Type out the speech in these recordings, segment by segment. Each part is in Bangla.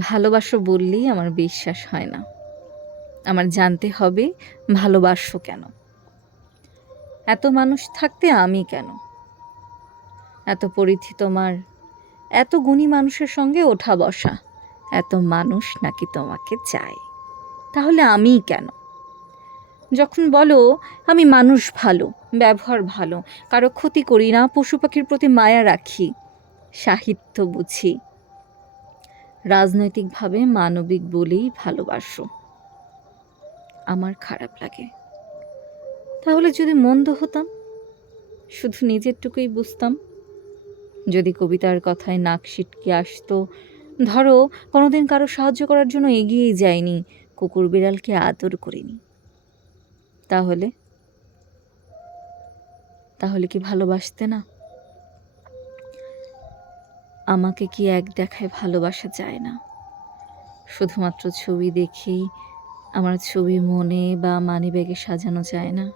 ভালোবাসো বললেই আমার বিশ্বাস হয় না। আমার জানতে হবে ভালোবাসো কেন? এত মানুষ থাকতে আমি কেন? এত পরিধি তোমার, এত গুণী মানুষের সঙ্গে ওঠা বসা, এত মানুষ নাকি তোমাকে চায়, তাহলে আমিই কেন? যখন বলো আমি মানুষ ভালো, ব্যবহার ভালো, কারো ক্ষতি করি না, পশু পাখির প্রতি মায়া রাখি, সাহিত্য বুঝি, রাজনৈতিকভাবে মানবিক বলেই ভালোবাসো, আমার খারাপ লাগে। তাহলে যদি মন্দ হতাম, শুধু নিজেরটুকুই বুঝতাম, যদি কবিতার কথায় নাক সিটকে আসতো, ধরো কোনোদিন কারো সাহায্য করার জন্য এগিয়েই যায়নি, কুকুর বিড়ালকে আদর করিনি, তাহলে তাহলে কি ভালোবাসতে না? আমাকে কি এক দেখায় ভালোবাসা যায় না? শুধুমাত্র ছবি দেখেই আমার ছবি মনে বা মানিব্যাগে সাজানো যায় না?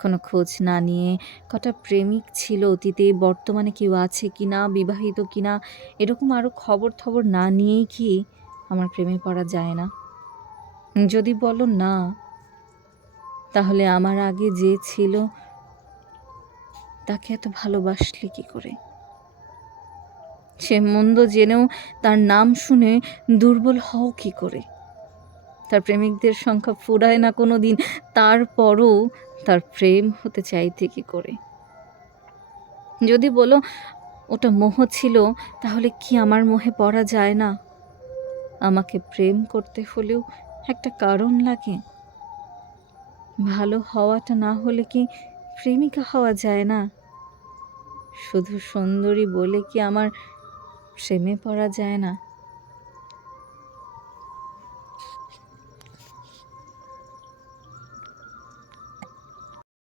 কোনো খোঁজ না নিয়ে কটা প্রেমিক ছিল অতীতে, বর্তমানে কেউ আছে কিনা, বিবাহিত কিনা, এরকম আরও খবর না নিয়েই কি আমার প্রেমে পড়া যায় না? যদি বলো না, তাহলে আমার আগে যে ছিল তাকে এত ভালোবাসলে কি করে? সে মন্দ জেনেও তার নাম শুনে দুর্বল হও কি করে? তার প্রেমিকদের সংখ্যা ফুরায় না কোনো দিন, তারপরও তার প্রেম হতে চাইতে কি করে? যদি বলো ওটা মোহ ছিল, তাহলে কি আমার মোহে পড়া যায় না? আমাকে প্রেম করতে হলেও একটা কারণ লাগে। ভালো হওয়াটা না হলে কি প্রেমিকা হওয়া যায় না? শুধু সুন্দরী বলে কি আমার প্রেমে পড়া যায় না?